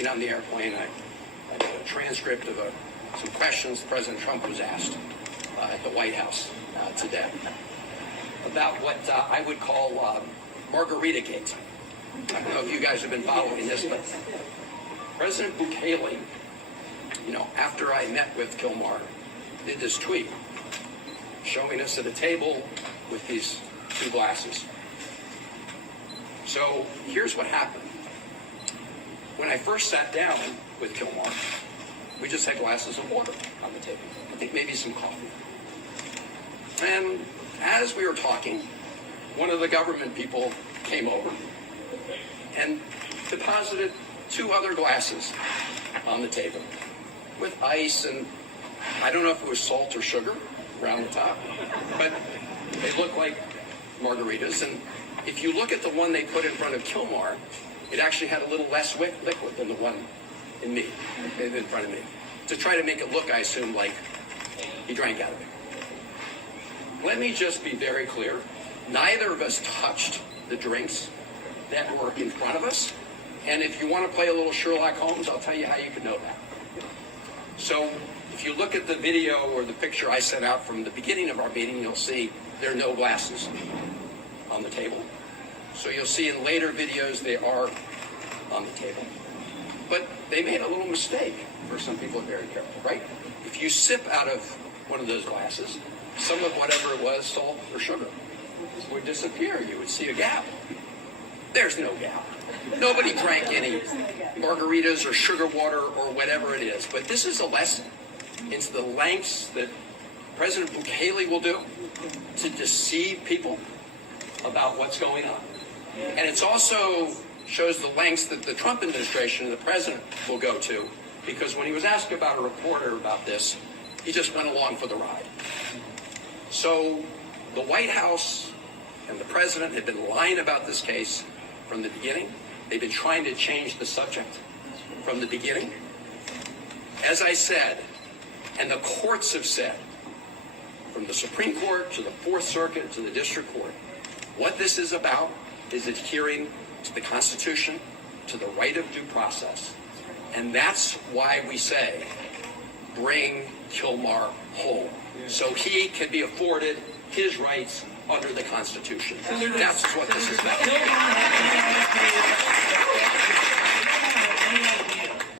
sitting on the airplane. I got a transcript of some questions President Trump was asked at the White House today about what I would call Margarita Gate. I don't know if you guys have been following this, but President Bukele, after I met with Kilmar, did this tweet showing us at a table with these two glasses. So here's what happened. When I first sat down with Kilmar, we just had glasses of water on the table. I think maybe some coffee. And as we were talking, one of the government people came over and deposited two other glasses on the table with ice, and I don't know if it was salt or sugar around the top, but they looked like margaritas. And if you look at the one they put in front of Kilmar, it actually had a little less liquid than the one in front of me, to try to make it look, I assume, like he drank out of it. Let me just be very clear. Neither of us touched the drinks that were in front of us. And if you want to play a little Sherlock Holmes, I'll tell you how you can know that. So if you look at the video or the picture I sent out from the beginning of our meeting, you'll see there are no glasses on the table. So you'll see in later videos they are on the table. But they made a little mistake, where some people are very careful, right? If you sip out of one of those glasses, some of whatever it was, salt or sugar, would disappear. You would see a gap. There's no gap. Nobody drank any margaritas or sugar water or whatever it is. But this is a lesson into the lengths that President Bukele will do to deceive people about what's going on. And it's also shows the lengths that the Trump administration and the president will go to, because when he was asked about a reporter about this, he just went along for the ride. So the White House and the president have been lying about this case from the beginning. They've been trying to change the subject from the beginning. As I said, and the courts have said, from the Supreme Court to the Fourth Circuit to the District Court, what this is about is adhering to the Constitution, to the right of due process. And that's why we say, bring Kilmar home, so he can be afforded his rights under the Constitution. That's what this is about.